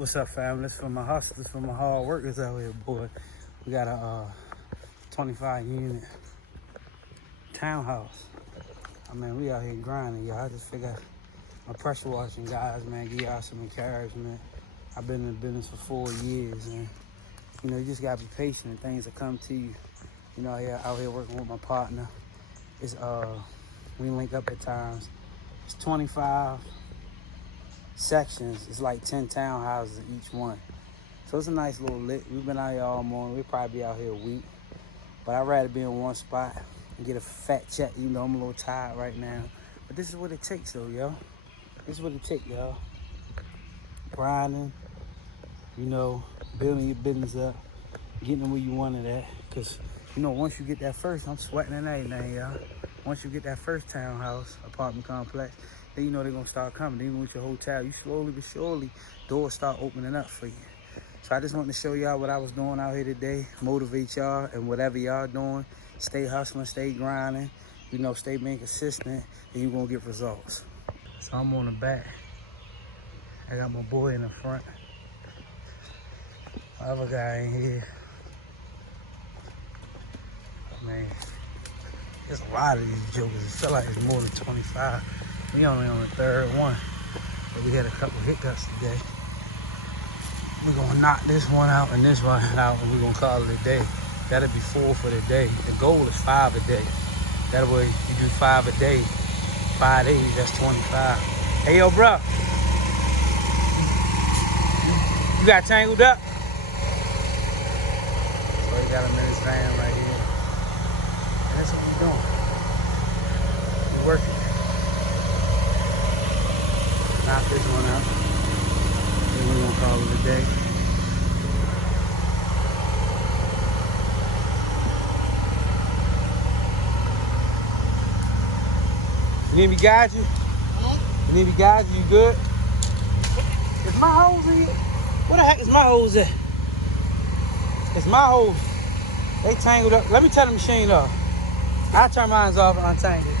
What's up, fam? This for my hustlers, for my hard workers out here, boy. We got a 25 unit townhouse. I mean, we out here grinding, y'all. I just figured my pressure washing guys, man, give y'all some encouragement. I've been in business for 4 years, and you know, you just gotta be patient and things will come to you. You know, out here working with my partner. It's we link up at times. It's 25 sections. It's like 10 townhouses in each one. So it's a nice little lit. We've been out here all morning. We'll probably be out here a week. But I'd rather be in one spot and get a fat check. You know, I'm a little tired right now. But this is what it takes, though, yo. This is what it takes, y'all. Grinding, you know, building your business up, getting where you want it at. Because, you know, once you get that first, I'm sweating and everything, y'all. Once you get that first townhouse, apartment complex, then you know they're going to start coming. Then even with your hotel, you slowly but surely, doors start opening up for you. So I just wanted to show y'all what I was doing out here today, motivate y'all, and whatever y'all doing, stay hustling, stay grinding, you know, stay being consistent, and you're going to get results. So I'm on the back. I got my boy in the front. My other guy in here. Man, there's a lot of these jokers. It feel like it's more than 25. We only on the third one, but we had a couple hiccups today. We're gonna knock this one out and this one out, and we're gonna call it a day. That'll be 4 for the day. The goal is 5 a day. That way, you do 5 a day, 5 days, that's 25. Hey, yo, bro. You got tangled up? So he got him in his van right here. And that's what we're doing. We're working. Knock this one out. Then we're gonna call it a day. You need me to guide you? You need me to guide you? You good? Is my hose in here? Where the heck is my hose at? It's my hose. They tangled up. Let me turn the machine off. I'll turn mine off and untangle it.